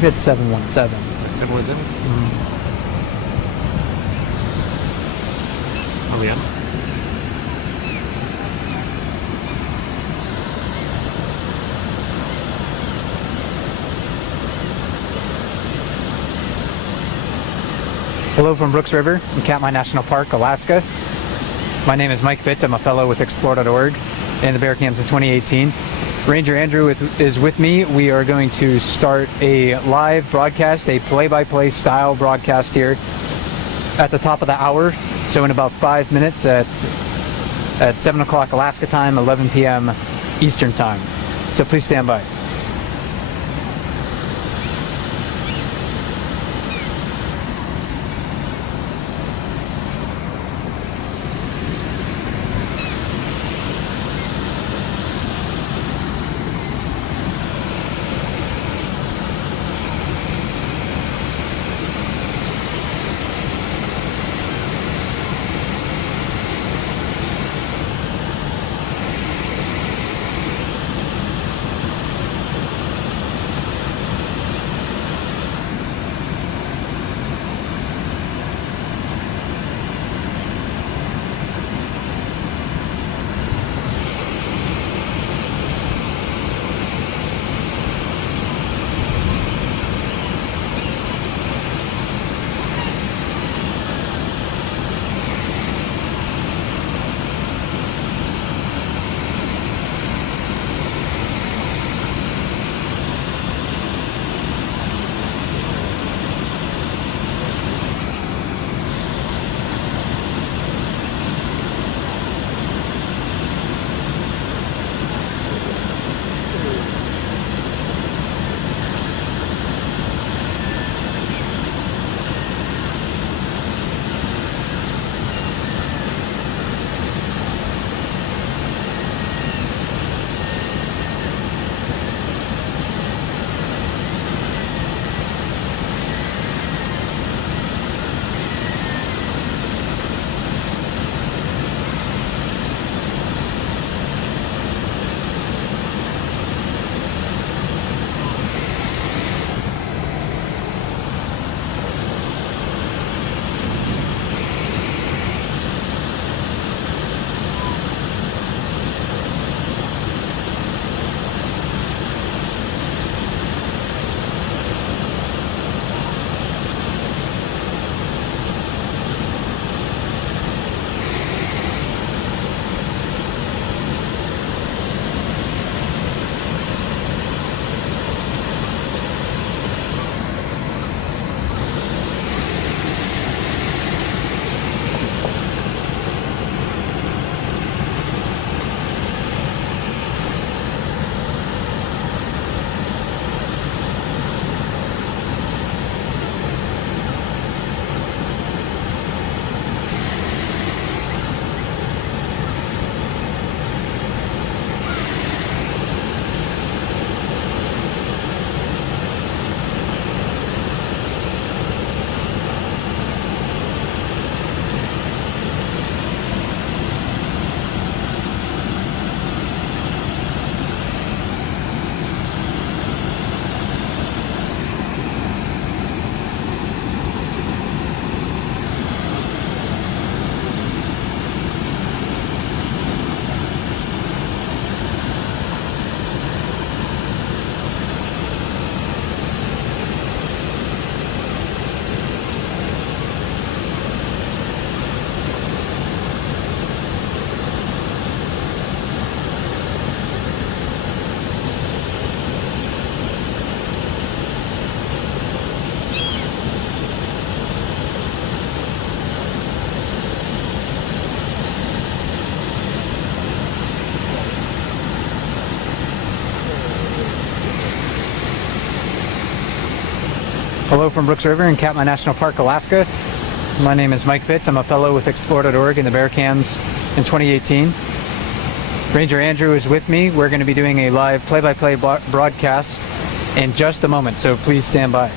We've hit 717. 717? Are we on? Hello from Brooks River in Katmai National Park, Alaska. My name is Mike Fitz. I'm a fellow with Explore.org and the Bear Cams in 2018. Ranger Andrew is with me. We are going to start a live broadcast, a play-by-play style broadcast here at the top of the hour. So in about 5 minutes at 7 o'clock Alaska time, 11 p.m. Eastern time. So please stand by. Hello from Brooks River in Katmai National Park, Alaska. My name is Mike Fitz. I'm a fellow with Explore.org and the Bear Cams in 2018. Ranger Andrew is with me. We're going to be doing a live play-by-play broadcast in just a moment, so please stand by.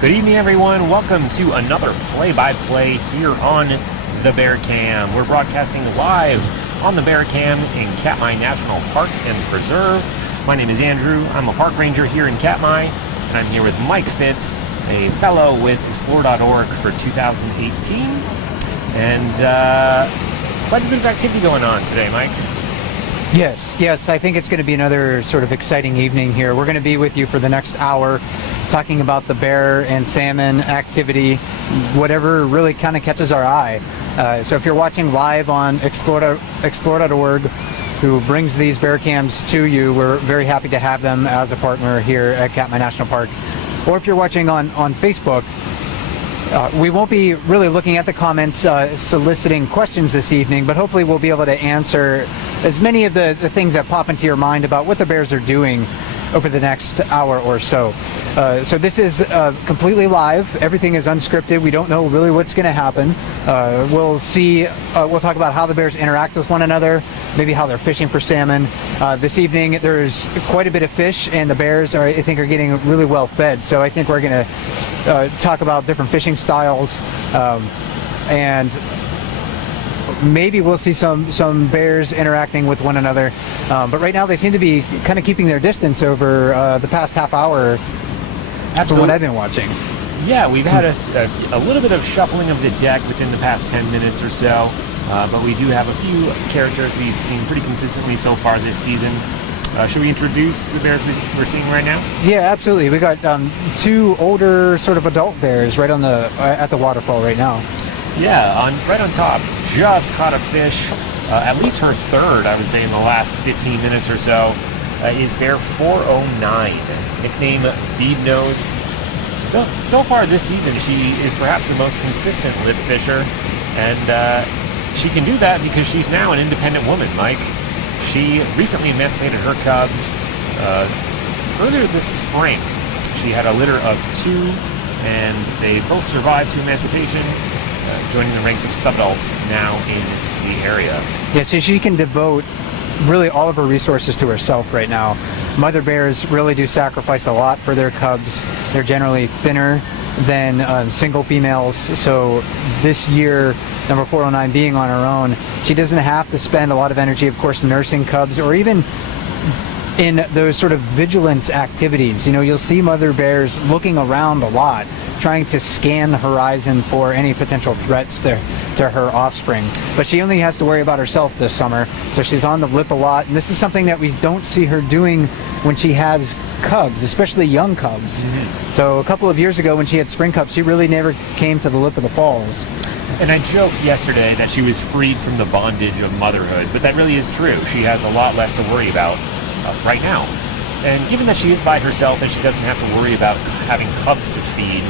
Good evening, everyone. Welcome to another play-by-play here on the Bear Cam. We're broadcasting live on the Bear Cam in Katmai National Park and Preserve. My name is Andrew. I'm a park ranger here in Katmai, and I'm here with Mike Fitz, a fellow with Explore.org for 2018. And quite a bit of activity going on today, Mike. Yes, I think it's going to be another sort of exciting evening here. We're going to be with you for the next hour talking about the bear and salmon activity, whatever really kind of catches our eye. So if you're watching live on Explore.org, who brings these bear cams to you, we're very happy to have them as a partner here at Katmai National Park. Or if you're watching on Facebook, we won't be really looking at the comments soliciting questions this evening, but hopefully we'll be able to answer as many of the things that pop into your mind about what the bears are doing over the next hour or so. So this is completely live. Everything is unscripted. We don't know really what's going to happen. We'll see. We'll talk about how the bears interact with one another, maybe how they're fishing for salmon. This evening there's quite a bit of fish, and the bears are, I think, are getting really well fed. So I think we're going to talk about different fishing styles, and maybe we'll see some bears interacting with one another, but right now they seem to be kind of keeping their distance over the past half hour. Absolutely. From what I've been watching. Yeah, we've had a little bit of shuffling of the deck within the past 10 minutes or so, but we do have a few characters we've seen pretty consistently so far this season. Should we introduce the bears we're seeing right now? Yeah, absolutely. We got two older sort of adult bears right on the at the waterfall right now. Yeah, right on top. Just caught a fish, at least her third, I would say, in the last 15 minutes or so, is Bear 409, nicknamed Bead Nose. So far this season, she is perhaps the most consistent lip fisher, and she can do that because she's now an independent woman, Mike. She recently emancipated her cubs earlier this spring. She had a litter of 2, and they both survived to emancipation, joining the ranks of subadults now in the area. Yeah, so she can devote really all of her resources to herself right now. Mother bears really do sacrifice a lot for their cubs. They're generally thinner than single females, so this year, number 409 being on her own, she doesn't have to spend a lot of energy, of course, nursing cubs, or even in those sort of vigilance activities. You know, you'll see mother bears looking around a lot, trying to scan the horizon for any potential threats to her offspring. But she only has to worry about herself this summer, so she's on the lip a lot, and this is something that we don't see her doing when she has cubs, especially young cubs. Mm-hmm. So a couple of years ago when she had spring cubs, she really never came to the lip of the falls. And I joked yesterday that she was freed from the bondage of motherhood, but that really is true. She has a lot less to worry about right now. And given that she is by herself and she doesn't have to worry about having cubs to feed,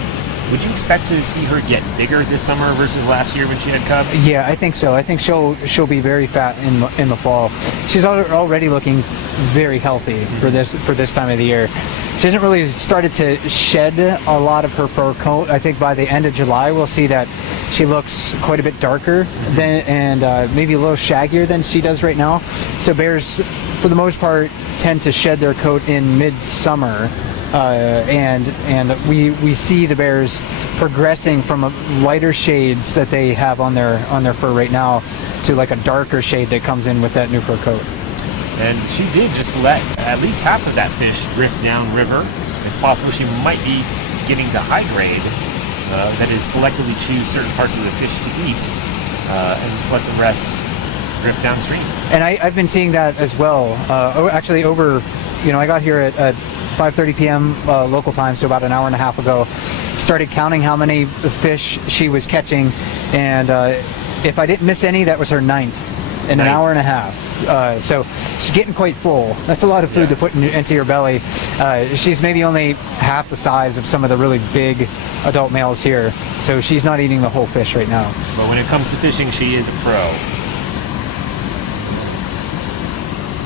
would you expect to see her get bigger this summer versus last year when she had cubs? Yeah, I think so. I think she'll be very fat in the fall. She's already looking very healthy for this time of the year. She hasn't really started to shed a lot of her fur coat. I think by the end of July we'll see that she looks quite a bit darker than, and maybe a little shaggier than she does right now. So bears, for the most part, tend to shed their coat in midsummer. And we see the bears progressing from lighter shades that they have on their fur right now to like a darker shade that comes in with that new fur coat. And she did just let at least half of that fish drift downriver. It's possible she might be getting to high grade, that is selectively choose certain parts of the fish to eat, and just let the rest drift downstream. And I've been seeing that as well. Actually, over, I got here at 5:30 p.m. Local time, so about an hour and a half ago, started counting how many fish she was catching, and if I didn't miss any, that was her 9th in an hour and a half. So she's getting quite full. That's a lot of food to put into your belly. She's maybe only half the size of some of the really big adult males here, so she's not eating the whole fish right now. But when it comes to fishing, she is a pro.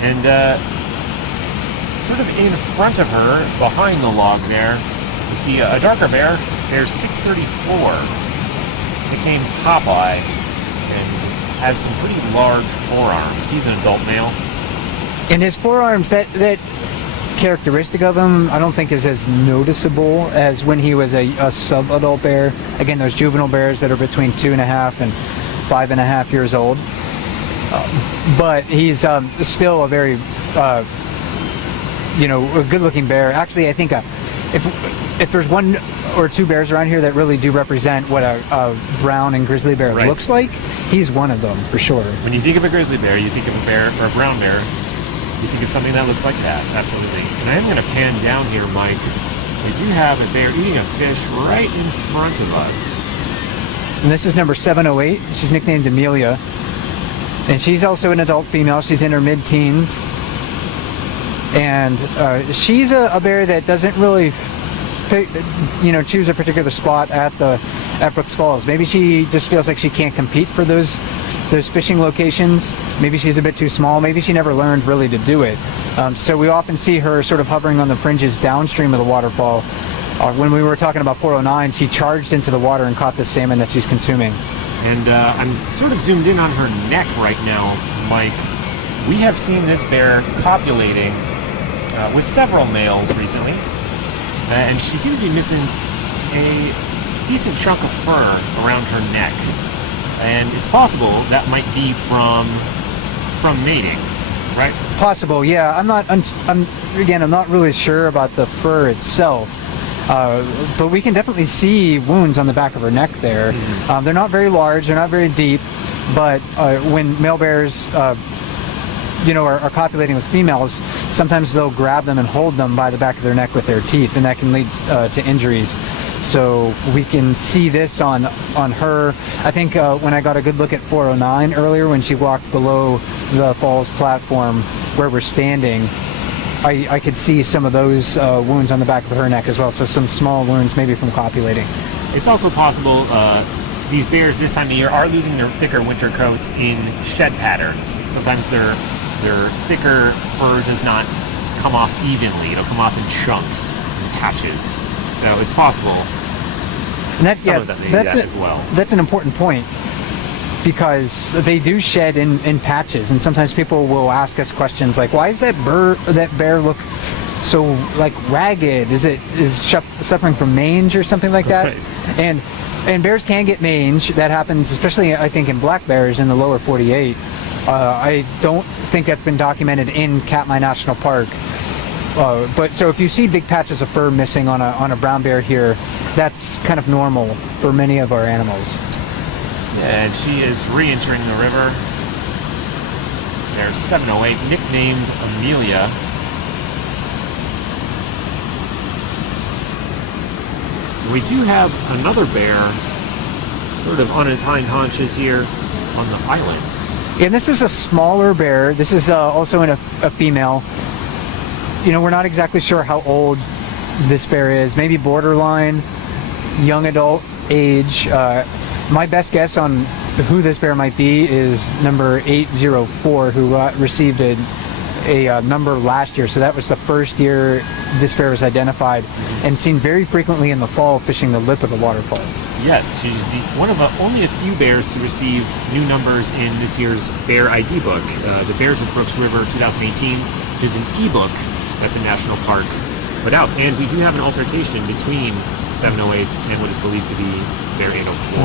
And sort of in front of her, behind the log there, you see a darker bear. Bear 634, nicknamed Popeye, and has some pretty large forearms. He's an adult male. And his forearms, that characteristic of him I don't think is as noticeable as when he was a sub-adult bear. Again, those juvenile bears that are between 2.5 and 5.5 years old. But he's still a very, a good-looking bear. Actually, I think if there's one or two bears around here that really do represent what a brown and grizzly bear looks like, he's one of them for sure. When you think of a grizzly bear, you think of a bear or a brown bear. You think of something that looks like that, absolutely. And I am going to pan down here, Mike. We do have a bear eating a fish right in front of us. And this is number 708. She's nicknamed Amelia. And she's also an adult female. She's in her mid-teens. And she's a bear that doesn't really choose a particular spot at Brooks Falls. Maybe she just feels like she can't compete for those fishing locations. Maybe she's a bit too small. Maybe she never learned really to do it. So we often see her sort of hovering on the fringes downstream of the waterfall. When we were talking about 409, she charged into the water and caught the salmon that she's consuming. And I'm sort of zoomed in on her neck right now, Mike. We have seen this bear copulating with several males recently. And she seems to be missing a decent chunk of fur around her neck. And it's possible that might be from mating, right? Possible, yeah. I'm not really sure about the fur itself. But we can definitely see wounds on the back of her neck there. Mm-hmm. They're not very large, they're not very deep, but when male bears are copulating with females, sometimes they'll grab them and hold them by the back of their neck with their teeth, and that can lead to injuries. So we can see this on her. I think when I got a good look at 409 earlier, when she walked below the falls platform where we're standing, I could see some of those wounds on the back of her neck as well. So some small wounds, maybe from copulating. It's also possible these bears this time of year are losing their thicker winter coats in shed patterns. Sometimes their thicker fur does not come off evenly. It'll come off in chunks and patches. So it's possible. And that's as well. That's an important point, because they do shed in patches, and sometimes people will ask us questions like, "Why does that bear look so like ragged? Is suffering from mange or something like that?" Right. And bears can get mange. That happens, especially I think in black bears in the lower 48. I don't think that's been documented in Katmai National Park. But so if you see big patches of fur missing on a brown bear here, that's kind of normal for many of our animals. And she is re-entering the river. There's 708, nicknamed Amelia. We do have another bear sort of on its hind haunches here on the island. Yeah, and this is a smaller bear. This is also a female. We're not exactly sure how old this bear is. Maybe borderline young adult age. My best guess on who this bear might be is number 804, who received a number last year. So that was the first year this bear was identified and seen very frequently in the fall fishing the lip of the waterfall. Yes, she's one of only a few bears to receive new numbers in this year's Bear ID book. The Bears of Brooks River 2018 is an ebook that the National Park put out. And we do have an altercation between 708 and what is believed to be Bear 804.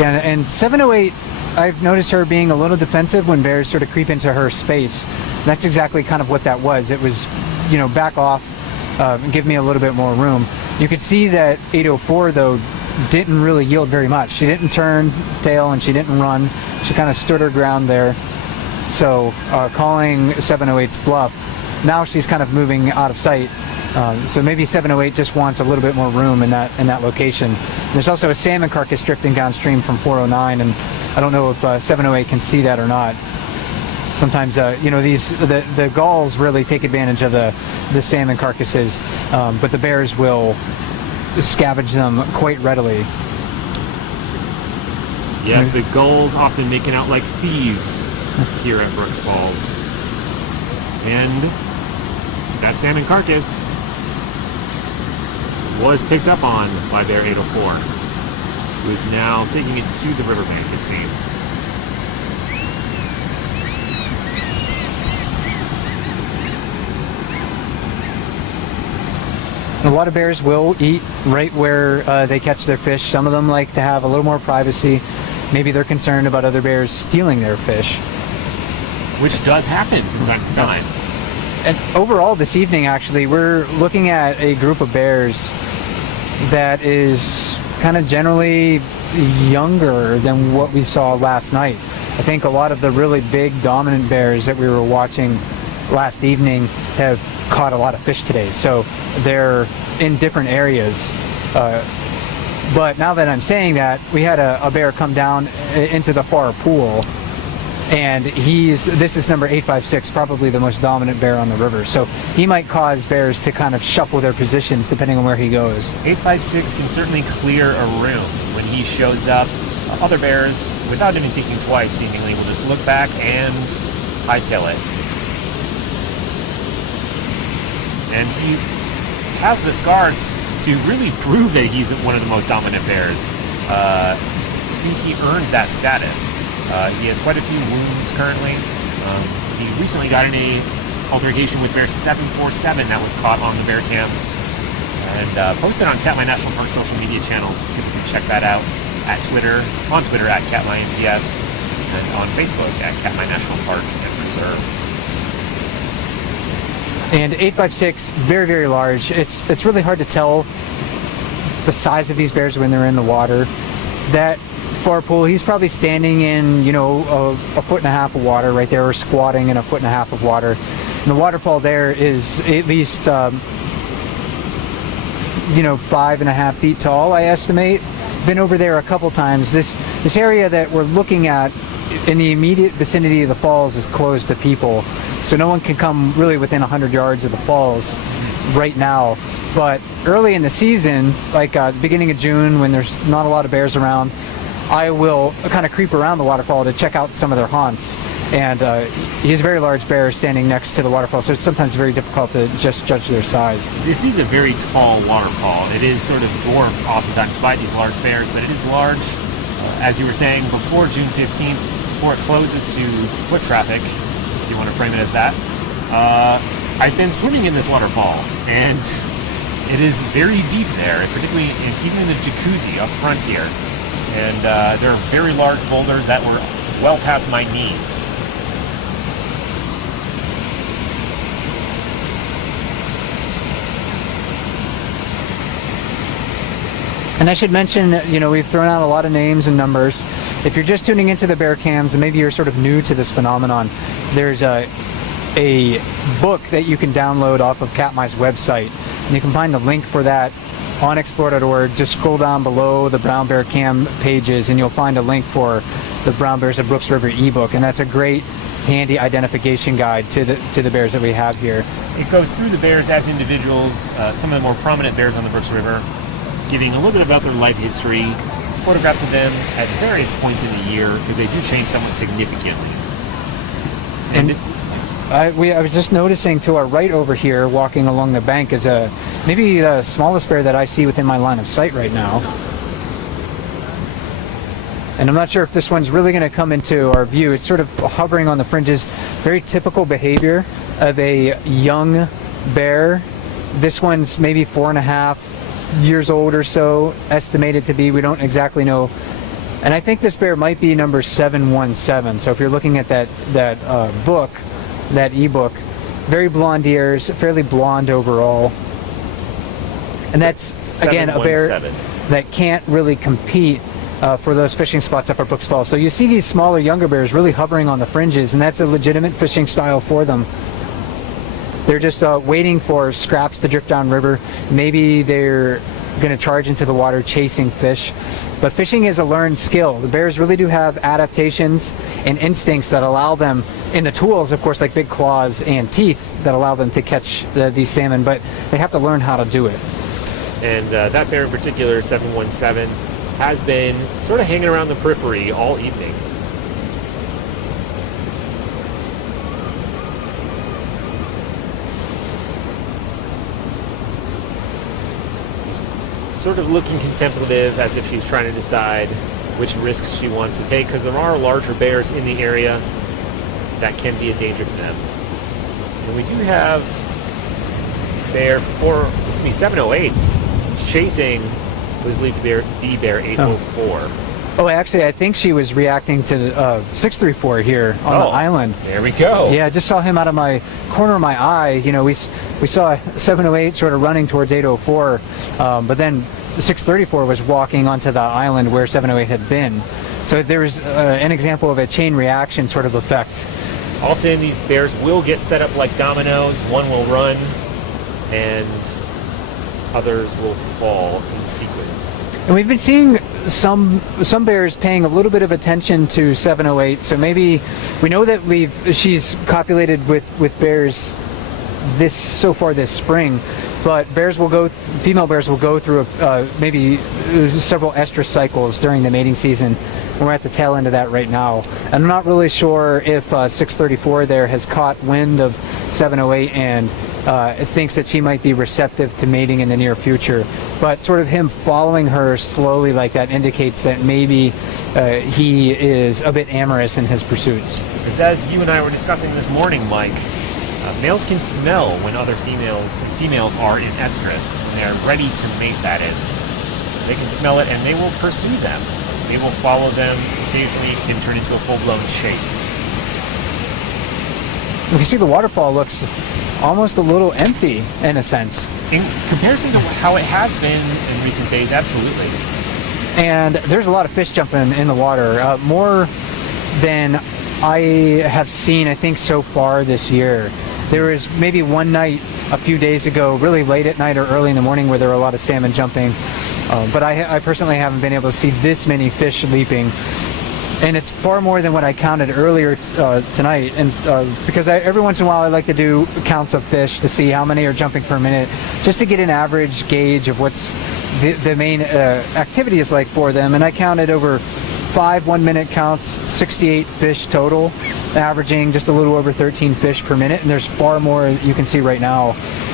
Yeah, and 708, I've noticed her being a little defensive when bears sort of creep into her space. That's exactly kind of what that was. It was, back off, and give me a little bit more room. You could see that 804, though, didn't really yield very much. She didn't turn tail and she didn't run. She kind of stood her ground there. So calling 708's bluff, now she's kind of moving out of sight. So maybe 708 just wants a little bit more room in that location. There's also a salmon carcass drifting downstream from 409, and I don't know if 708 can see that or not. Sometimes, the gulls really take advantage of the salmon carcasses, but the bears will scavenge them quite readily. Yes, the gulls often making out like thieves here at Brooks Falls. And that salmon carcass was picked up on by Bear 804, who is now taking it to the riverbank, it seems. A lot of bears will eat right where they catch their fish. Some of them like to have a little more privacy. Maybe they're concerned about other bears stealing their fish. Which does happen from time to time. And overall this evening, actually, we're looking at a group of bears that is kind of generally younger than what we saw last night. I think a lot of the really big dominant bears that we were watching last evening have caught a lot of fish today. So they're in different areas. But now that I'm saying that, we had a bear come down into the far pool, and this is number 856, probably the most dominant bear on the river. So he might cause bears to kind of shuffle their positions depending on where he goes. 856 can certainly clear a room when he shows up. Other bears, without even thinking twice, seemingly will just look back and hightail it. And he has the scars to really prove that he's one of the most dominant bears. It seems he earned that status. He has quite a few wounds currently. He recently got in a altercation with bear 747 that was caught on the bear cams and posted on Katmai National Park social media channels. You can check that out on Twitter at KatmaiNPS, and on Facebook at Katmai National Park and Preserve. And 856, very, very large. It's really hard to tell the size of these bears when they're in the water. That far pool, he's probably standing in, a foot and a half of water right there, or squatting in a foot and a half of water. And the waterfall there is at least, 5.5 feet tall, I estimate. Been over there a couple times. This area that we're looking at in the immediate vicinity of the falls is closed to people, so no one can come really within 100 yards of the falls right now. But early in the season, like the beginning of June, when there's not a lot of bears around, I will kind of creep around the waterfall to check out some of their haunts. And he's a very large bear standing next to the waterfall, so it's sometimes very difficult to just judge their size. This is a very tall waterfall. It is sort of dwarfed oftentimes by these large bears, but it is large. As you were saying, before June 15th, before it closes to foot traffic, if you want to frame it as that, I've been swimming in this waterfall, and it is very deep there, particularly even in the jacuzzi up front here. And there are very large boulders that were well past my knees. And I should mention, we've thrown out a lot of names and numbers. If you're just tuning into the bear cams and maybe you're sort of new to this phenomenon, there's a book that you can download off of Katmai's website. And you can find the link for that on explore.org. Just scroll down below the brown bear cam pages and you'll find a link for the Brown Bears of Brooks River ebook. And that's a great handy identification guide to the bears that we have here. It goes through the bears as individuals, some of the more prominent bears on the Brooks River, giving a little bit about their life history, photographs of them at various points in the year, because they do change somewhat significantly. And I was just noticing to our right over here, walking along the bank, is maybe the smallest bear that I see within my line of sight right now. And I'm not sure if this one's really going to come into our view. It's sort of hovering on the fringes. Very typical behavior of a young bear. This one's maybe 4.5 years old or so, estimated to be. We don't exactly know. And I think this bear might be number 717. So if you're looking at that book, that ebook, very blonde ears, fairly blonde overall. And that's, again, a bear that can't really compete for those fishing spots up at Brooks Falls. So you see these smaller, younger bears really hovering on the fringes, and that's a legitimate fishing style for them. They're just waiting for scraps to drift downriver. Maybe they're going to charge into the water chasing fish. But fishing is a learned skill. The bears really do have adaptations and instincts that allow them, in the tools, of course, like big claws and teeth, that allow them to catch these salmon, but they have to learn how to do it. And that bear in particular, 717, has been sort of hanging around the periphery all evening. Sort of looking contemplative, as if she's trying to decide which risks she wants to take, because there are larger bears in the area that can be a danger to them. And we do have Bear 708 is chasing what is believed to be Bear 804. Oh, actually, I think she was reacting to 634 here on the island. There we go. Yeah, I just saw him out of my corner of my eye. You know, we saw 708 sort of running towards 804, but then 634 was walking onto the island where 708 had been. So there's an example of a chain reaction sort of effect. Often these bears will get set up like dominoes. One will run, and others will fall in sequence. And we've been seeing some bears paying a little bit of attention to 708. So maybe we know that she's copulated with bears so far this spring, but female bears will go through maybe several estrus cycles during the mating season. And we're at the tail end of that right now. And I'm not really sure if 634 there has caught wind of 708 and thinks that she might be receptive to mating in the near future. But sort of him following her slowly like that indicates that maybe he is a bit amorous in his pursuits. Because as you and I were discussing this morning, Mike, males can smell when other females are in estrus, and they're ready to mate, that is. They can smell it, and they will pursue them. They will follow them. Occasionally, it can turn into a full-blown chase. We can see the waterfall looks almost a little empty in a sense. In comparison to how it has been in recent days, absolutely. And there's a lot of fish jumping in the water, more than I have seen, I think, so far this year. There was maybe one night a few days ago, really late at night or early in the morning, where there were a lot of salmon jumping. But I personally haven't been able to see this many fish leaping. And it's far more than what I counted earlier tonight. And because every once in a while I like to do counts of fish to see how many are jumping per minute, just to get an average gauge of what's the main activity is like for them. And I counted over 5 1-minute counts, 68 fish total, averaging just a little over 13 fish per minute. And there's far more you can see right now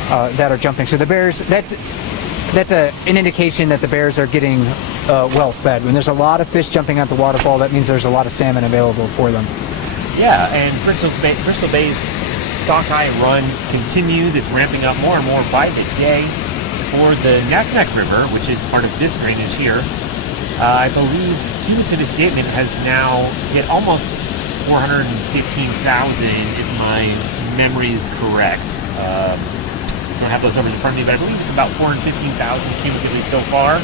that are jumping. So the bears, that's an indication that the bears are getting well fed. When there's a lot of fish jumping at the waterfall, that means there's a lot of salmon available for them. Yeah, and Bristol Bay's sockeye run continues. It's ramping up more and more by the day. For the Naknek River, which is part of this drainage here, I believe cumulative escapement has now hit almost 415,000, if my memory is correct. I don't have those numbers in front of me, but I believe it's about 415,000 cumulatively so far.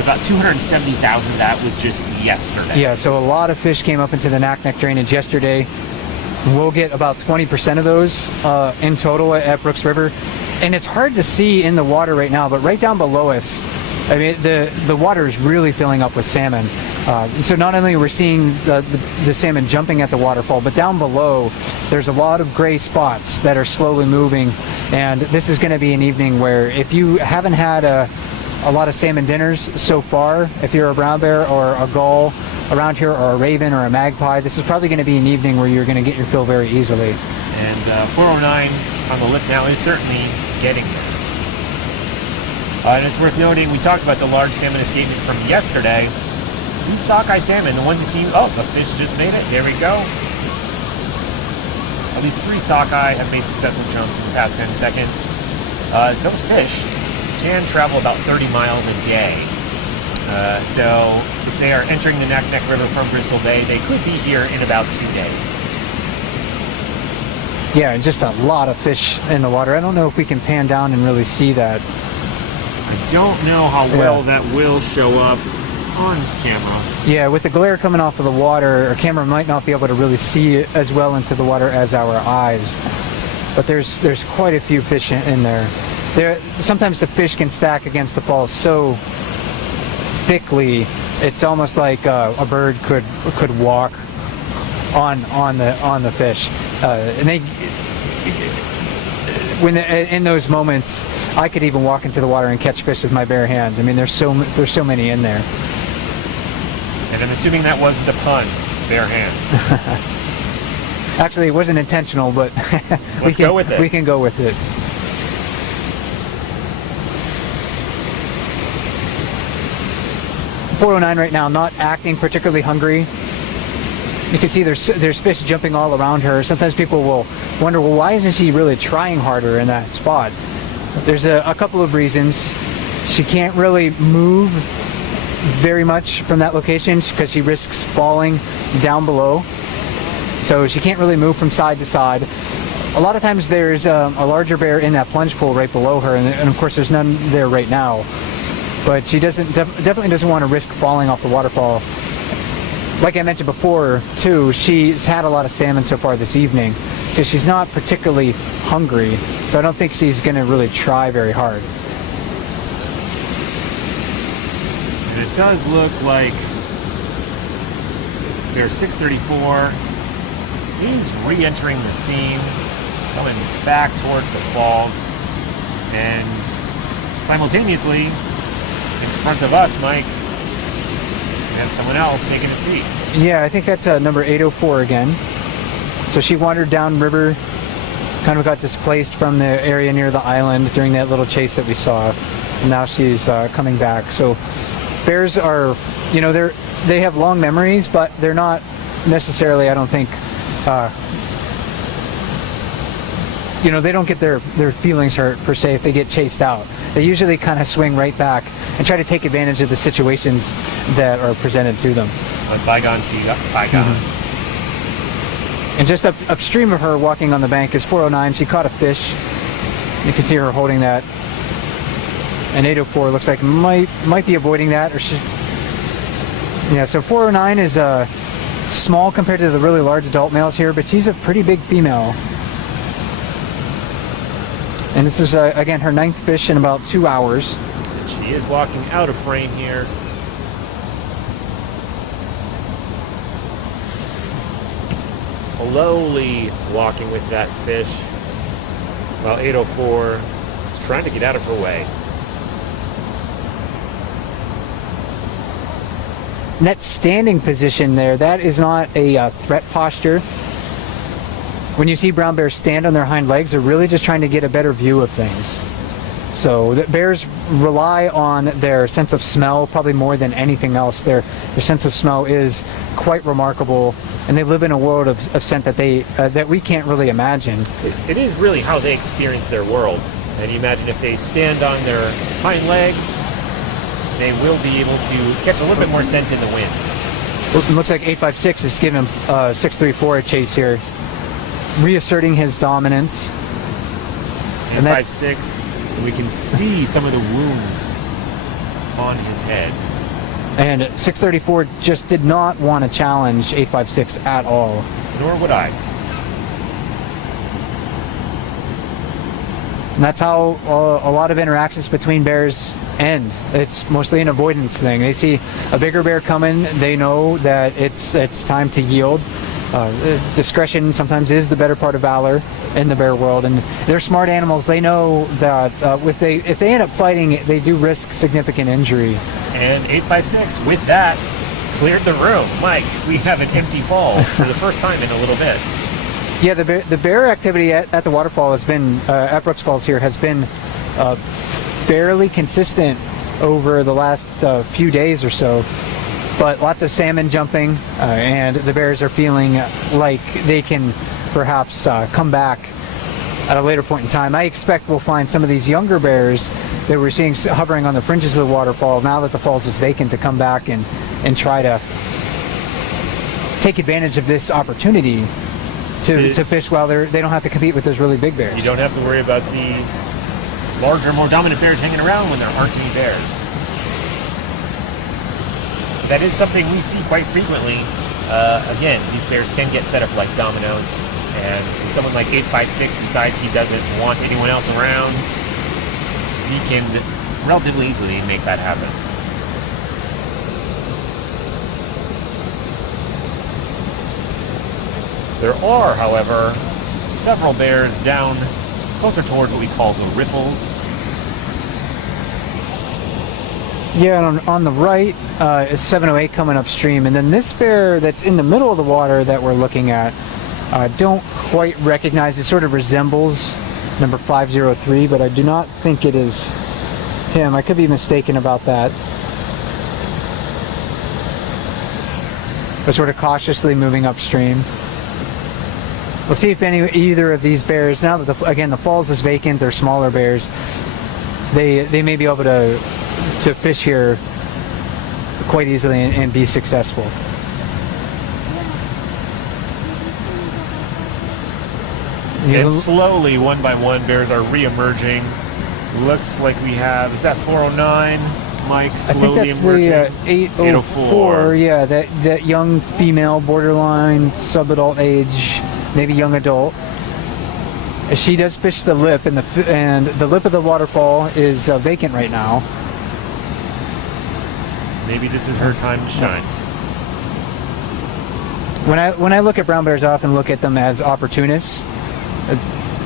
About 270,000 of that was just yesterday. Yeah, so a lot of fish came up into the Naknek drainage yesterday. We'll get about 20% of those in total at Brooks River. And it's hard to see in the water right now, but right down below us, I mean, the water is really filling up with salmon. So not only are we seeing the salmon jumping at the waterfall, but down below, there's a lot of gray spots that are slowly moving. And this is going to be an evening where if you haven't had a lot of salmon dinners so far, if you're a brown bear or a gull around here, or a raven or a magpie, this is probably going to be an evening where you're going to get your fill very easily. And 409 on the lip now is certainly getting there. And it's worth noting, we talked about the large salmon escapement from yesterday. These sockeye salmon, the ones you see, oh, the fish just made it. There we go. At least 3 sockeye have made successful jumps in the past 10 seconds. Those fish can travel about 30 miles a day. So if they are entering the Naknek River from Bristol Bay, they could be here in about 2 days. Yeah, and just a lot of fish in the water. I don't know if we can pan down and really see that. I don't know how well that will show up on camera. Yeah, with the glare coming off of the water, our camera might not be able to really see as well into the water as our eyes. But there's quite a few fish in there. Sometimes the fish can stack against the falls so thickly, it's almost like a bird could walk on the fish. And they, in those moments, I could even walk into the water and catch fish with my bare hands. I mean, there's so many in there. And I'm assuming that wasn't a pun, bare hands. Actually, it wasn't intentional, but Let's go with it. We can go with it. .409 right now, not acting particularly hungry. You can see there's fish jumping all around her. Sometimes people will wonder, well, why isn't she really trying harder in that spot? There's a couple of reasons. She can't really move very much from that location because she risks falling down below. So she can't really move from side to side. A lot of times there's a larger bear in that plunge pool right below her, and of course there's none there right now. But she definitely doesn't want to risk falling off the waterfall. Like I mentioned before, too, she's had a lot of salmon so far this evening, so she's not particularly hungry. So I don't think she's going to really try very hard. And it does look like bear 634 is re-entering the scene, coming back towards the falls, and simultaneously, in front of us, Mike, we have someone else taking a seat. Yeah, I think that's number 804 again. So she wandered down river, kind of got displaced from the area near the island during that little chase that we saw, and now she's coming back. So bears are, you know, they have long memories, but they're not necessarily, I don't think, you know, they don't get their feelings hurt per se if they get chased out. They usually kind of swing right back and try to take advantage of the situations that are presented to them. Let bygones be bygones. Mm-hmm. And just upstream of her, walking on the bank, is 409. She caught a fish. You can see her holding that. And 804 looks like might be avoiding that, or yeah. So 409 is small compared to the really large adult males here, but she's a pretty big female. And this is, again, her 9th fish in about 2 hours. She is walking out of frame here. Slowly walking with that fish, while 804 is trying to get out of her way. And that standing position there, that is not a threat posture. When you see brown bears stand on their hind legs, they're really just trying to get a better view of things. So the bears rely on their sense of smell probably more than anything else. Their sense of smell is quite remarkable, and they live in a world of scent that that we can't really imagine. It is really how they experience their world. And you imagine if they stand on their hind legs, they will be able to catch a little bit more scent in the wind. It looks like 856 is giving 634 a chase here, reasserting his dominance. And 856, we can see some of the wounds on his head. And 634 just did not want to challenge 856 at all. Nor would I. And that's how a lot of interactions between bears end. It's mostly an avoidance thing. They see a bigger bear coming, they know that it's time to yield. Discretion sometimes is the better part of valor in the bear world, and they're smart animals. They know that if they end up fighting, they do risk significant injury. And 856, with that, cleared the room. Mike, we have an empty fall for the first time in a little bit. Yeah, the bear activity at the waterfall has been, at Brooks Falls here, has been fairly consistent over the last few days or so. But lots of salmon jumping, and the bears are feeling like they can perhaps come back at a later point in time. I expect we'll find some of these younger bears that we're seeing hovering on the fringes of the waterfall now that the falls is vacant to come back and try to take advantage of this opportunity to fish while they don't have to compete with those really big bears. You don't have to worry about the larger, more dominant bears hanging around when there aren't any bears. That is something we see quite frequently. Again, these bears can get set up like dominoes, and if someone like 856 decides he doesn't want anyone else around, he can relatively easily make that happen. There are, however, several bears down closer toward what we call the riffles. Yeah, and on the right is 708 coming upstream, and then this bear that's in the middle of the water that we're looking at, don't quite recognize. It sort of resembles number 503, but I do not think it is him. I could be mistaken about that. We're sort of cautiously moving upstream. We'll see if either of these bears, now that the falls is vacant, they're smaller bears, they may be able to fish here quite easily and be successful. And slowly, one by one, bears are re-emerging. Looks like we have, is that 409, Mike? Slowly I think that's emerging. the 804. Yeah, that young female, borderline sub-adult age, maybe young adult. She does fish the lip, and the lip of the waterfall is vacant right now. Maybe this is her time to shine. When I look at brown bears, I often look at them as opportunists.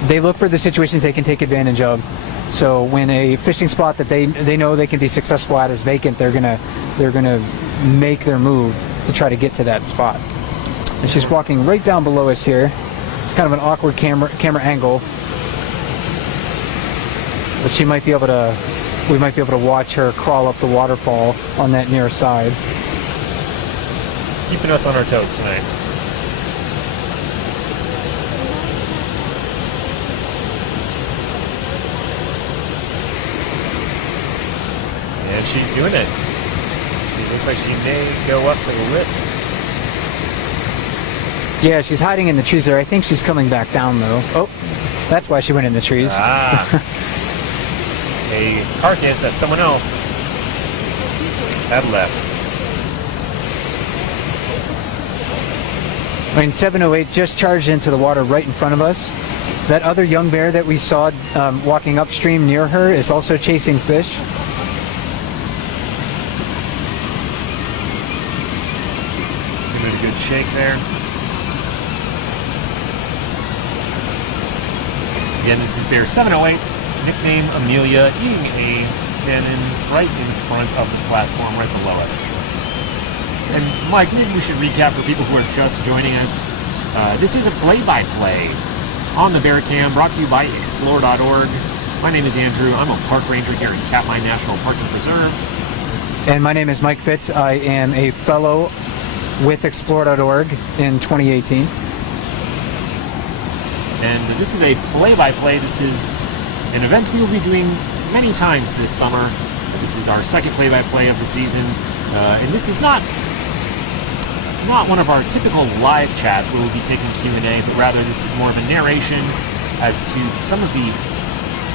They look for the situations they can take advantage of. So when a fishing spot that they know they can be successful at is vacant, they're gonna make their move to try to get to that spot. And she's walking right down below us here. It's kind of an awkward camera angle, but we might be able to watch her crawl up the waterfall on that near side. Keeping us on our toes tonight. And she's doing it. She looks like she may go up to the lip. Yeah, she's hiding in the trees there. I think she's coming back down though. Oh, that's why she went in the trees. Ah. A carcass that someone else had left. I mean, 708 just charged into the water right in front of us. That other young bear that we saw walking upstream near her is also chasing fish. Give it a good shake there. Again, this is bear 708, nickname Amelia, eating a salmon right in front of the platform, right below us. And Mike, maybe we should recap for people who are just joining us. This is a play-by-play on the Bear Cam, brought to you by Explore.org. My name is Andrew. I'm a park ranger here in Katmai National Park and Preserve. And my name is Mike Fitz. I am a fellow with Explore.org in 2018. And this is a play-by-play. This is an event we will be doing many times this summer. This is our second play-by-play of the season. And this is not one of our typical live chats where we'll be taking Q&A, but rather this is more of a narration as to some of the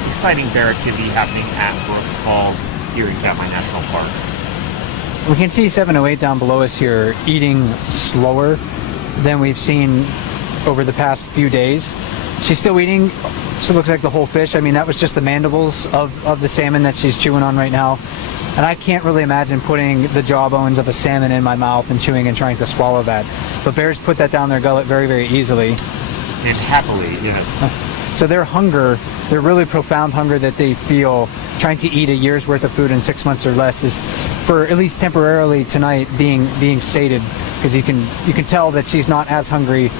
exciting bear activity happening at Brooks Falls here in Katmai National Park. We can see 708 down below us here eating slower than we've seen over the past few days. She's still eating, so it looks like the whole fish. I mean, that was just the mandibles of the salmon that she's chewing on right now. And I can't really imagine putting the jawbones of a salmon in my mouth and chewing and trying to swallow that. But bears put that down their gullet very, very easily. And happily, yes. So their hunger, their really profound hunger that they feel trying to eat a year's worth of food in 6 months or less is, for at least temporarily tonight, being sated, because you can tell that she's not as hungry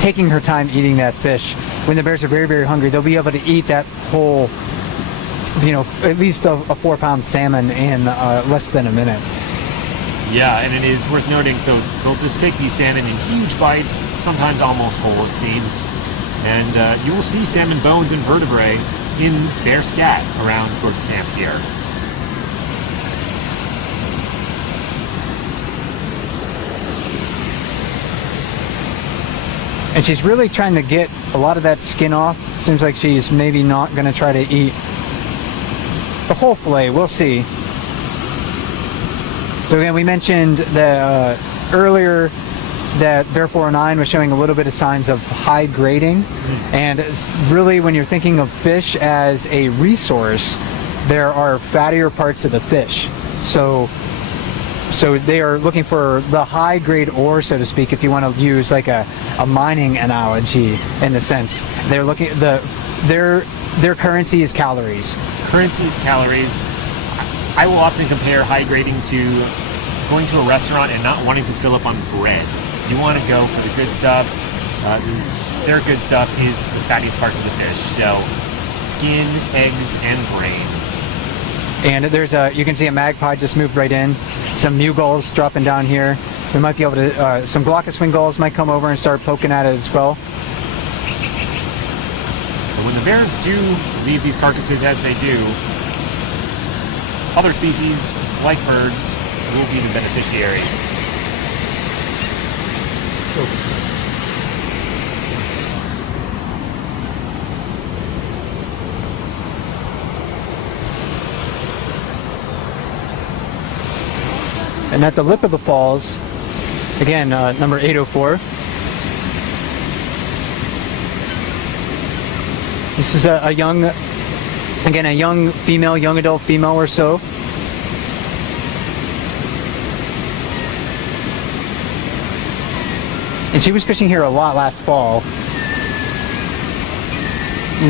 taking her time eating that fish. When the bears are very, very hungry, they'll be able to eat that whole, at least a 4-pound salmon in less than a minute. Yeah, and it is worth noting, so they'll just take these salmon in huge bites, sometimes almost whole, it seems. And you will see salmon bones and vertebrae in bear scat around Brooks Camp here. And she's really trying to get a lot of that skin off. Seems like she's maybe not going to try to eat the whole fillet. We'll see. So again, we mentioned that earlier that Bear 409 was showing a little bit of signs of high grading. And it's really, when you're thinking of fish as a resource, there are fattier parts of the fish. So they are looking for the high grade ore, so to speak, if you want to use like a mining analogy in the sense. They're looking, their currency is calories. Currency is calories. I will often compare high grading to going to a restaurant and not wanting to fill up on bread. You want to go for the good stuff. Their good stuff is the fattiest parts of the fish. So skin, eggs, and brains. And there's you can see a magpie just moved right in. Some mew gulls dropping down here. We might be able to, some glaucous wing gulls might come over and start poking at it as well. But when the bears do leave these carcasses as they do, other species, like birds, will be the beneficiaries. And at the lip of the falls, again, number 804. This is a young female, young adult female or so. And she was fishing here a lot last fall.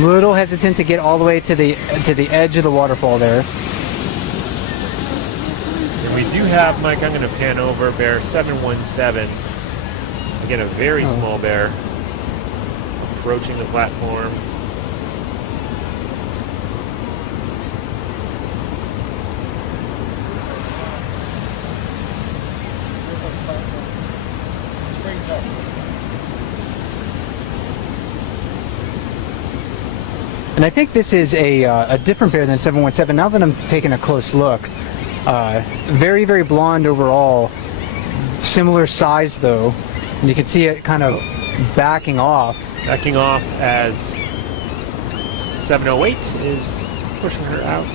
Little hesitant to get all the way to the edge of the waterfall there. And we do have, Mike, I'm going to pan over bear 717. Again, a very small bear approaching the platform. And I think this is a different bear than 717. Now that I'm taking a close look, very, very blonde overall. Similar size though. And you can see it kind of backing off. Backing off as 708 is pushing her out.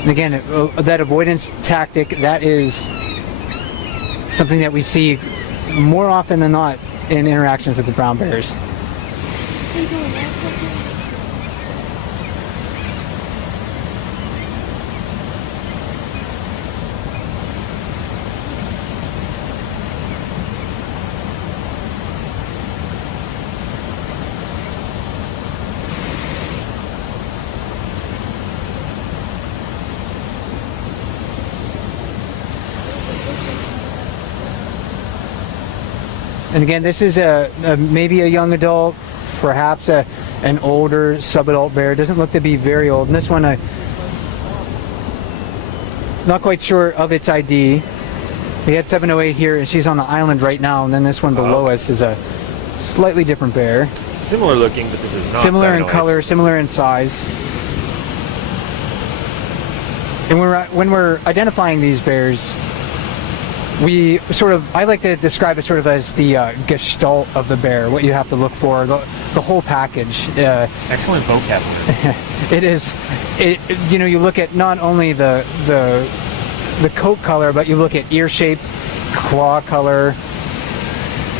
And again, that avoidance tactic, that is something that we see more often than not in interactions with the brown bears. And again, this is maybe a young adult, perhaps an older subadult bear. Doesn't look to be very old. And this one, not quite sure of its ID. We had 708 here, and she's on the island right now. And then this one below us is a slightly different bear. Similar looking, but this is not similar in 708. color, similar in size. And when we're identifying these bears, we sort of, I like to describe it sort of as the gestalt of the bear, what you have to look for, the whole package. Excellent vocabulary. It is, you know, you look at not only the coat color, but you look at ear shape, claw color,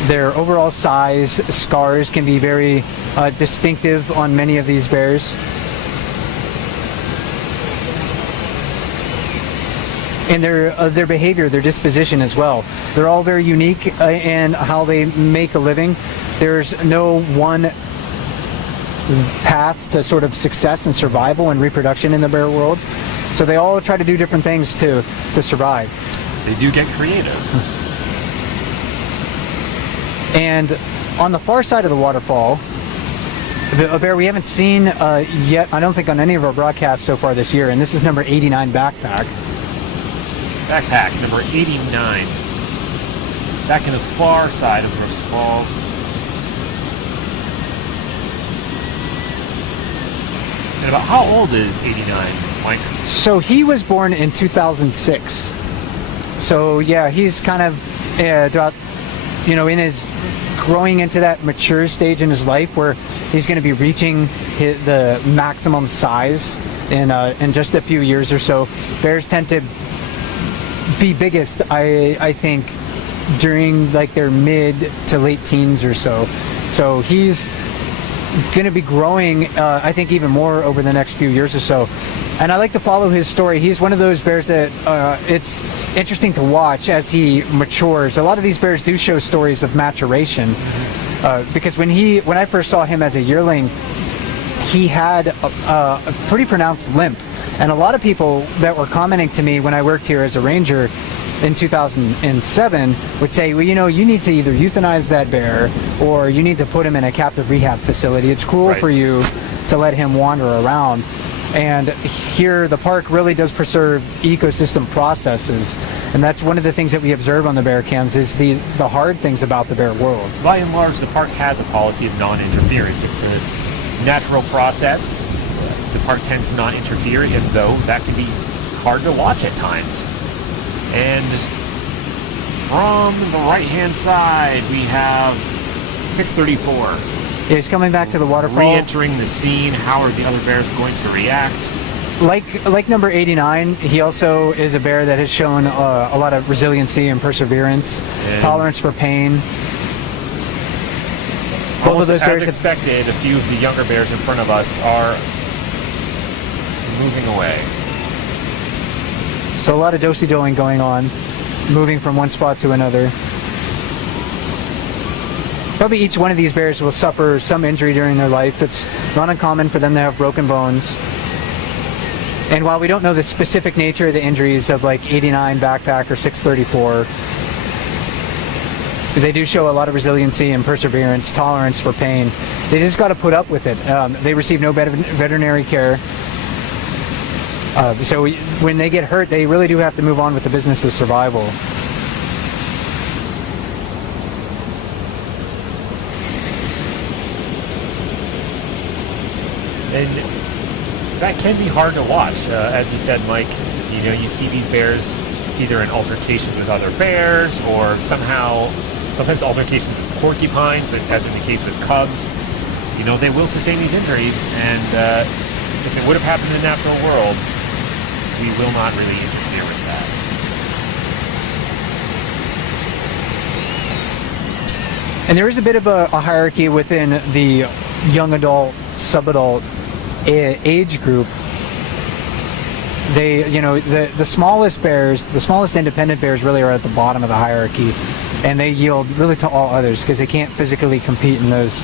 their overall size. Scars can be very distinctive on many of these bears. And their behavior, their disposition as well. They're all very unique in how they make a living. There's no one path to sort of success and survival and reproduction in the bear world. So they all try to do different things to survive. They do get creative. And on the far side of the waterfall, a bear we haven't seen yet, I don't think on any of our broadcasts so far this year, and this is number 89 Backpack. Backpack number 89. Back in the far side of Brooks Falls. And about how old is 89, Mike? So he was born in 2006. So yeah, he's kind of about, you know, in his growing into that mature stage in his life where he's going to be reaching the maximum size in just a few years or so. Bears tend to be biggest, I think, during like their mid to late teens or so. So he's going to be growing, I think, even more over the next few years or so. And I like to follow his story. He's one of those bears that it's interesting to watch as he matures. A lot of these bears do show stories of maturation, because when I first saw him as a yearling, he had a pretty pronounced limp. And a lot of people that were commenting to me when I worked here as a ranger in 2007 would say, well, you know, you need to either euthanize that bear or you need to put him in a captive rehab facility. It's cruel Right. for you to let him wander around. And here, the park really does preserve ecosystem processes, and that's one of the things that we observe on the bear cams is the hard things about the bear world. By and large, the park has a policy of non-interference. It's a natural process. The park tends to not interfere, even though that can be hard to watch at times. And from the right-hand side, we have 634. He's coming back to the waterfall. Re-entering the scene. How are the other bears going to react? Like number 89, he also is a bear that has shown a lot of resiliency and perseverance, tolerance for pain. Both of those bears, as expected, a few of the younger bears in front of us are moving away. So a lot of do-si-doing going on, moving from one spot to another. Probably each one of these bears will suffer some injury during their life. It's not uncommon for them to have broken bones. And while we don't know the specific nature of the injuries of like 89 backpack or 634, they do show a lot of resiliency and perseverance, tolerance for pain. They just got to put up with it. They receive no veterinary care. So when they get hurt, they really do have to move on with the business of survival. And that can be hard to watch. As you said, Mike, you see these bears either in altercations with other bears or sometimes altercations with porcupines, but as in the case with cubs. They will sustain these injuries, and if it would have happened in the natural world, we will not really interfere with that. And there is a bit of a hierarchy within the young adult, subadult age group. They, the smallest bears, the smallest independent bears really are at the bottom of the hierarchy, and they yield really to all others because they can't physically compete in those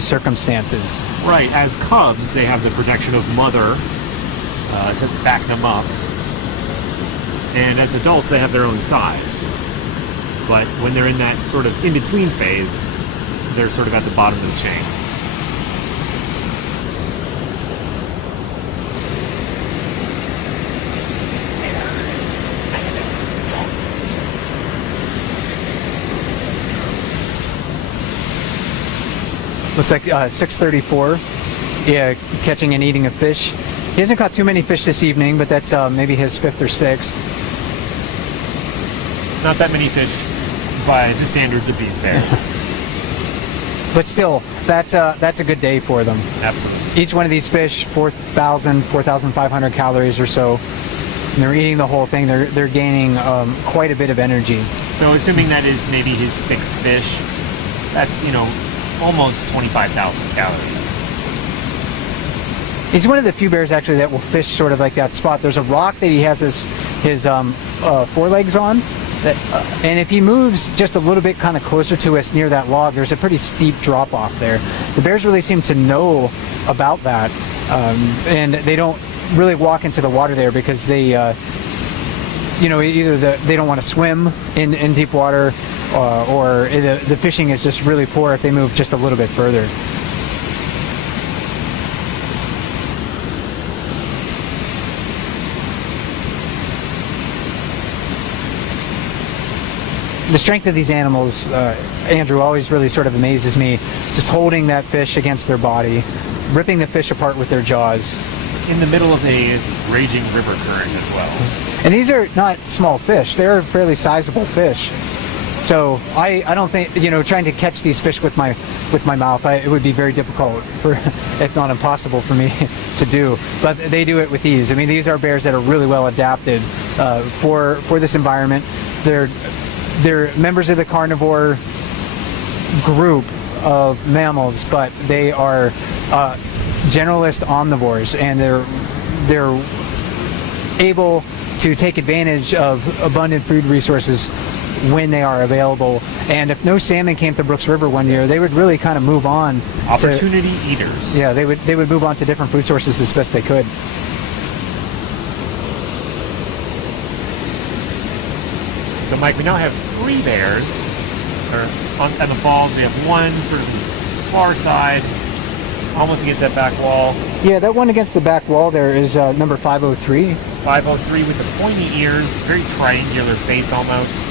circumstances. Right, as cubs, they have the protection of mother to back them up, and as adults, they have their own size. But when they're in that sort of in-between phase, they're sort of at the bottom of the chain. Looks like 634, yeah, catching and eating a fish. He hasn't caught too many fish this evening, but that's maybe his 5th or 6th. Not that many fish by the standards of these bears. But still, that's a good day for them. Absolutely. Each one of these fish, 4,000, 4,500 calories or so. And they're eating the whole thing. They're gaining quite a bit of energy. So assuming that is maybe his 6th fish, that's, almost 25,000 calories. He's one of the few bears actually that will fish sort of like that spot. There's a rock that he has his forelegs on, and if he moves just a little bit kind of closer to us near that log, there's a pretty steep drop off there. The bears really seem to know about that, and they don't really walk into the water there because they either they don't want to swim in deep water, or the fishing is just really poor if they move just a little bit further. The strength of these animals, Andrew, always really sort of amazes me. Just holding that fish against their body, ripping the fish apart with their jaws. In the middle of a raging river current as well. And these are not small fish. They're fairly sizable fish. So I don't think, trying to catch these fish with my mouth, it would be very difficult, if not impossible for me to do. But they do it with ease. I mean, these are bears that are really well adapted for this environment. They're members of the carnivore group of mammals, but they are generalist omnivores, and they're able to take advantage of abundant food resources when they are available. And if no salmon came to Brooks River one year, they would really kind of move on. Opportunity eaters. Yeah, they would move on to different food sources as best they could. So, Mike, we now have 3 bears at the falls. We have one sort of far side, almost against that back wall. Yeah, that one against the back wall there is number 503. 503 with the pointy ears, very triangular face almost.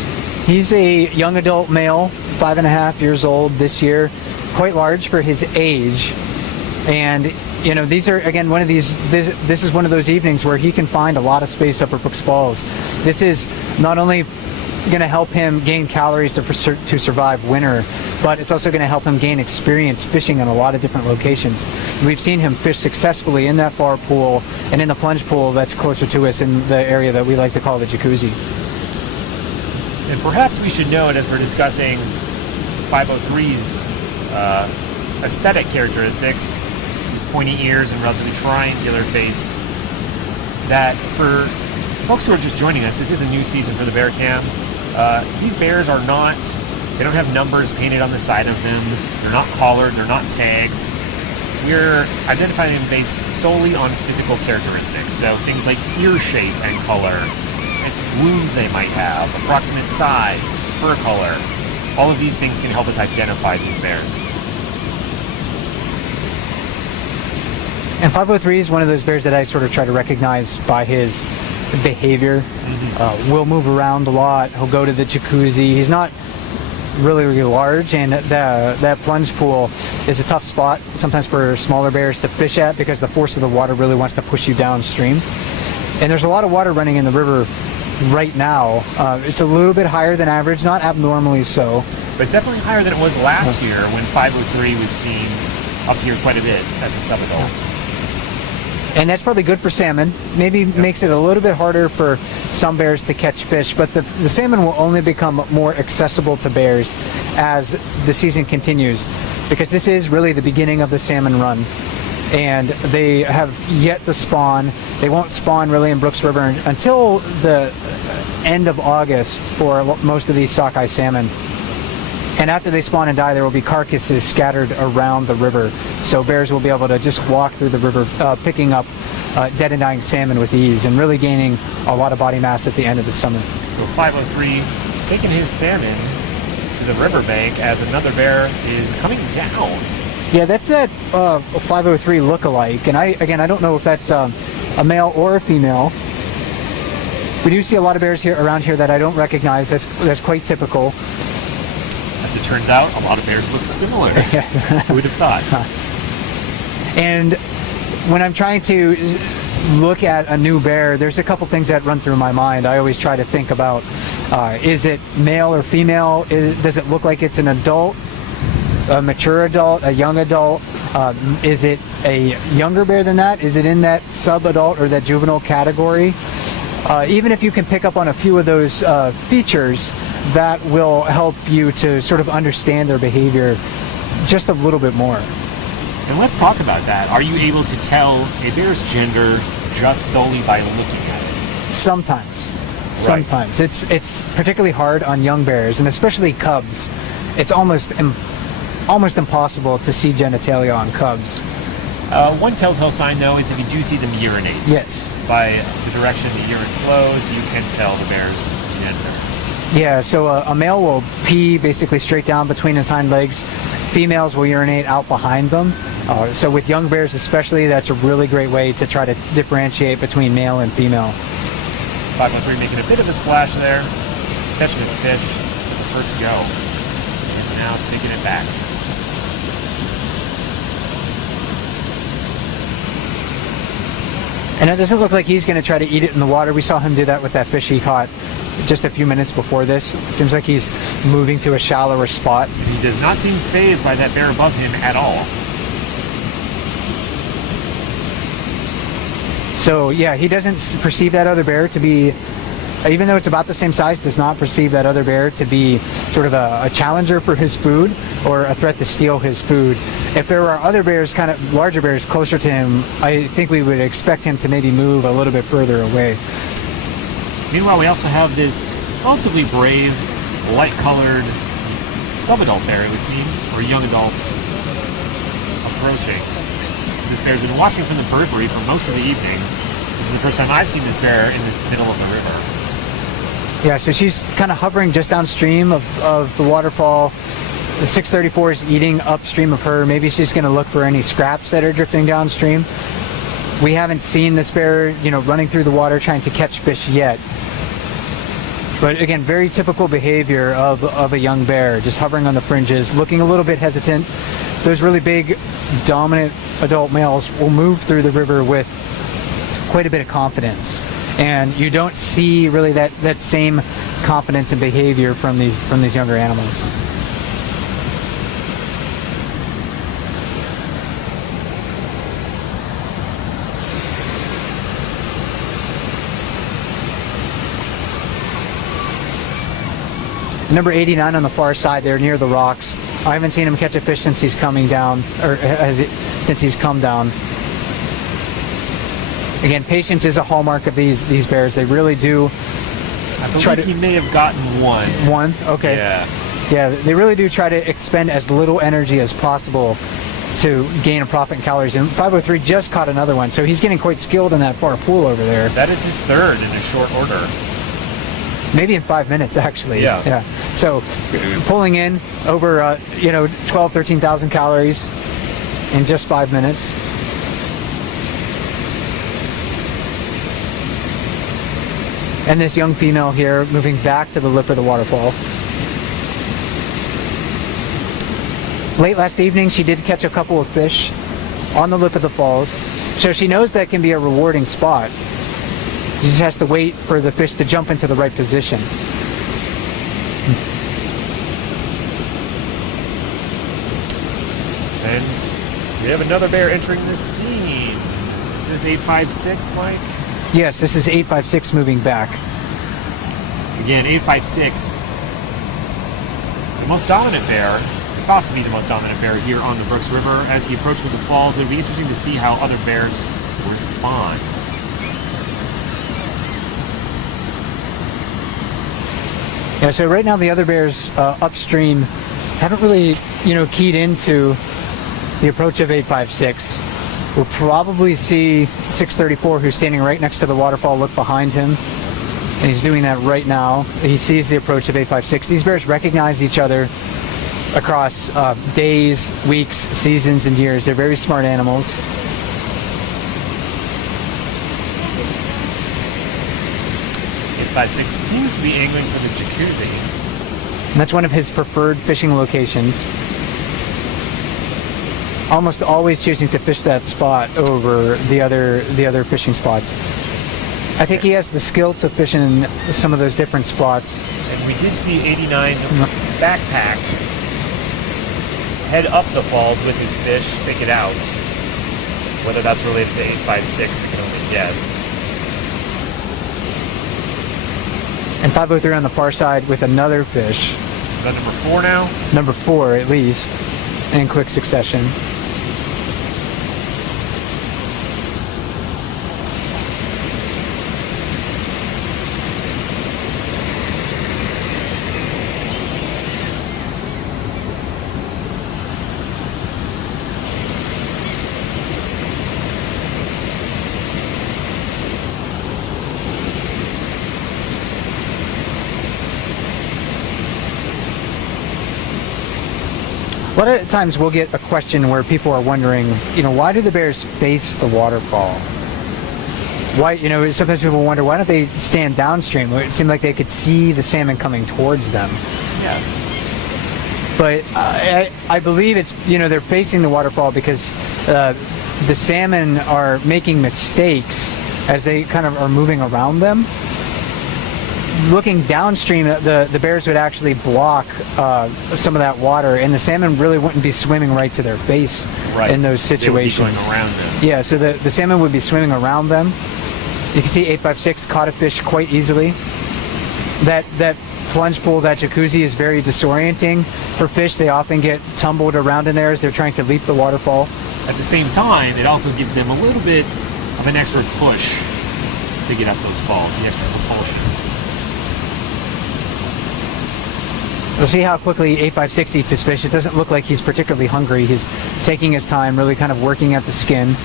He's a young adult male, 5.5 years old this year, quite large for his age. And you know, these are again one of these. This is one of those evenings where he can find a lot of space up at Brooks Falls. This is not only going to help him gain calories to survive winter, but it's also going to help him gain experience fishing in a lot of different locations. We've seen him fish successfully in that far pool and in the plunge pool that's closer to us in the area that we like to call the jacuzzi. And perhaps we should note, as we're discussing 503's aesthetic characteristics, his pointy ears and relatively triangular face, that for folks who are just joining us, this is a new season for the Bear Cam. These bears are not, they don't have numbers painted on the side of them. They're not collared, they're not tagged. We're identifying them based solely on physical characteristics. So things like ear shape and color, and wounds they might have, approximate size, fur color. All of these things can help us identify these bears. And 503 is one of those bears that I sort of try to recognize by his behavior. Will move around a lot. He'll go to the jacuzzi. He's not really large, and that plunge pool is a tough spot sometimes for smaller bears to fish at because the force of the water really wants to push you downstream. And there's a lot of water running in the river right now. It's a little bit higher than average, not abnormally so. But definitely higher than it was last year when 503 was seen up here quite a bit as a sub-adult. And that's probably good for salmon. Maybe makes it a little bit harder for some bears to catch fish, but the salmon will only become more accessible to bears as the season continues, because this is really the beginning of the salmon run. And they have yet to spawn. They won't spawn really in Brooks River until the end of August for most of these sockeye salmon. And after they spawn and die, there will be carcasses scattered around the river. So bears will be able to just walk through the river, picking up dead and dying salmon with ease and really gaining a lot of body mass at the end of the summer. So 503 taking his salmon to the riverbank as another bear is coming down. Yeah, that's that 503 look-alike. And I don't know if that's a male or a female. We do see a lot of bears here around here that I don't recognize. That's quite typical. As it turns out, a lot of bears look similar. Who would have thought? And when I'm trying to look at a new bear, there's a couple things that run through my mind. I always try to think about, is it male or female? Does it look like it's an adult, a mature adult, a young adult? Is it a younger bear than that? Is it in that sub-adult or that juvenile category? Even if you can pick up on a few of those features, that will help you to sort of understand their behavior just a little bit more. And let's talk about that. Are you able to tell a bear's gender just solely by looking at it? Sometimes. Right. Sometimes. It's particularly hard on young bears, and especially cubs. It's almost impossible to see genitalia on cubs. One telltale sign, though, is if you do see them urinate. Yes. By the direction the urine flows, you can tell the bear's gender. Yeah, so a male will pee basically straight down between his hind legs. Females will urinate out behind them. So with young bears especially, that's a really great way to try to differentiate between male and female. 503 making a bit of a splash there, catching a fish, first go, and now taking it back. And it doesn't look like he's going to try to eat it in the water. We saw him do that with that fish he caught just a few minutes before this. Seems like he's moving to a shallower spot. And he does not seem fazed by that bear above him at all. So yeah, he doesn't perceive that other bear to be, even though it's about the same size, does not perceive that other bear to be sort of a challenger for his food or a threat to steal his food. If there were other bears, kind of larger bears closer to him, I think we would expect him to maybe move a little bit further away. Meanwhile, we also have this relatively brave, light-colored sub-adult bear, it would seem, or young adult, approaching. This bear's been watching from the periphery for most of the evening. This is the first time I've seen this bear in the middle of the river. Yeah, so she's kind of hovering just downstream of the waterfall, The 634 is eating upstream of her. Maybe she's going to look for any scraps that are drifting downstream. We haven't seen this bear, running through the water trying to catch fish yet. But again, very typical behavior of a young bear, just hovering on the fringes, looking a little bit hesitant. Those really big, dominant adult males will move through the river with quite a bit of confidence. And you don't see really that same confidence and behavior from these younger animals. Number 89 on the far side there near the rocks. I haven't seen him catch a fish since he's coming down, since he's come down. Again, patience is a hallmark of these bears. They really do. I believe he may have gotten one. One? Okay. Yeah, they really do try to expend as little energy as possible to gain a profit in calories. And 503 just caught another one, so he's getting quite skilled in that far pool over there. That is his third in a short order. Maybe in 5 minutes, actually. Yeah. So pulling in over 12, 13,000 calories in just 5 minutes. And this young female here moving back to the lip of the waterfall. Late last evening, she did catch a couple of fish on the lip of the falls, so she knows that can be a rewarding spot. She just has to wait for the fish to jump into the right position. And we have another bear entering the scene. Is this 856, Mike? Yes, this is 856 moving back. Again, 856, the most dominant bear, thought to be the most dominant bear here on the Brooks River. As he approaches the falls, it'll be interesting to see how other bears respond. Yeah, so right now the other bears upstream haven't really, keyed into the approach of 856. We'll probably see 634, who's standing right next to the waterfall, look behind him. And he's doing that right now. He sees the approach of 856. These bears recognize each other across days, weeks, seasons, and years. They're very smart animals. 856 seems to be angling for the jacuzzi. And that's one of his preferred fishing locations. Almost always choosing to fish that spot over the other fishing spots. I think he has the skill to fish in some of those different spots. And we did see 89 backpack head up the falls with his fish, pick it out. Whether that's related to 856, we can only guess. And 503 on the far side with another fish. Is that number 4 now? Number 4 at least, in quick succession. A lot of times we'll get a question where people are wondering, why do the bears face the waterfall? Why, sometimes people wonder, why don't they stand downstream? It seemed like they could see the salmon coming towards them. Yeah. But I believe it's, they're facing the waterfall because the salmon are making mistakes as they kind of are moving around them. Looking downstream, the bears would actually block some of that water, and the salmon really wouldn't be swimming right to their face in those situations. They would be going around them. Yeah, so the salmon would be swimming around them. You can see 856 caught a fish quite easily. That plunge pool, that jacuzzi, is very disorienting for fish. They often get tumbled around in there as they're trying to leap the waterfall. At the same time, it also gives them a little bit of an extra push to get up those falls, the extra propulsion. We'll see how quickly 856 eats his fish. It doesn't look like he's particularly hungry. He's taking his time, really kind of working at the skin.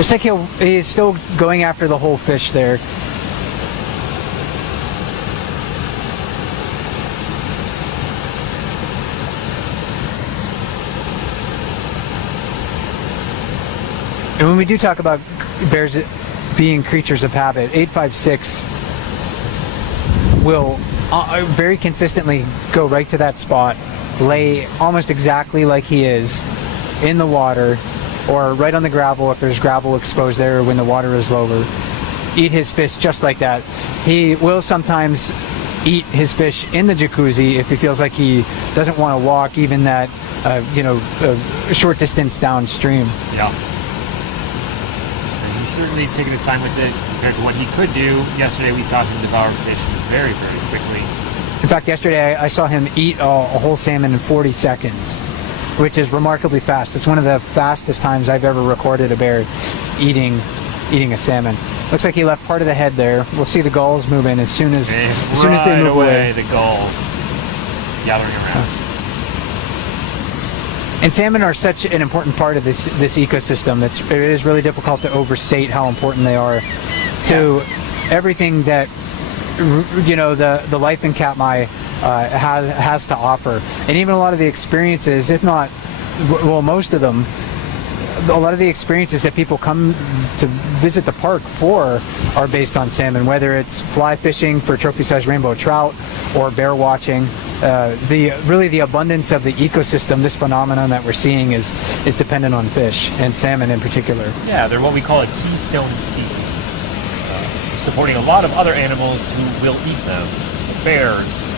Looks like he's still going after the whole fish there. And when we do talk about bears being creatures of habit, 856 will very consistently go right to that spot, lay almost exactly like he is in the water, or right on the gravel if there's gravel exposed there when the water is lower. Eat his fish just like that. He will sometimes eat his fish in the jacuzzi if he feels like he doesn't want to walk even that a short distance downstream. Yeah. Certainly taking his time with it compared to what he could do. Yesterday we saw him devour fish very, very quickly. In fact, yesterday I saw him eat a whole salmon in 40 seconds, which is remarkably fast. It's one of the fastest times I've ever recorded a bear eating a salmon. Looks like he left part of the head there. We'll see the gulls move in as soon as they move away. The gulls gathering around. And salmon are such an important part of this ecosystem. It is really difficult to overstate how important they are to everything that the life in Katmai has to offer. And even a lot of the experiences, if not, well, most of them, a lot of the experiences that people come to visit the park for are based on salmon, whether it's fly fishing for trophy-sized rainbow trout or bear watching. The abundance of the ecosystem, this phenomenon that we're seeing is dependent on fish, and salmon in particular. Yeah, they're what we call a keystone species, supporting a lot of other animals who will eat them. So bears,